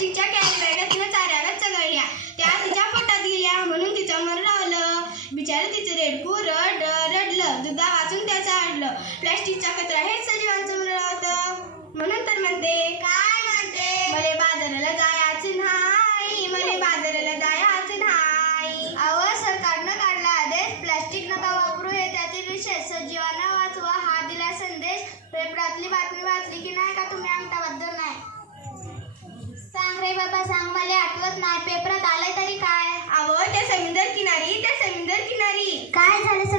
प्लास्टिकच्या कॅरी बॅगा तिनं चाऱ्यावर चघळल्या. त्या तिच्या पोटात गेल्या म्हणून तिचं मन रावलं. बिचारं तिचं रेडकू रडलं. दुधा वाचून त्याचं आडलं. प्लास्टिकचा कचरा हेच सजीवांचं मन रावतं. म्हणून तर म्हणते, काय म्हणते, मले बाजाराला जायचं नाही, मले बाजाराला जायचं नाही. अहो, सरकारनं काढला आदेश, प्लास्टिक नका वापरू हे त्यातील विशेष. सजीवांना वाचवा हा दिला संदेश. पेपरातली बातमी वाचली की नाही का तुम्ही अंगठाबद्दल नाही? सांग रे बाबा सांग, मला आठवत नाही. पेपरात आलंय तरी काय? अहो, त्या समुद्र किनारी काय झालं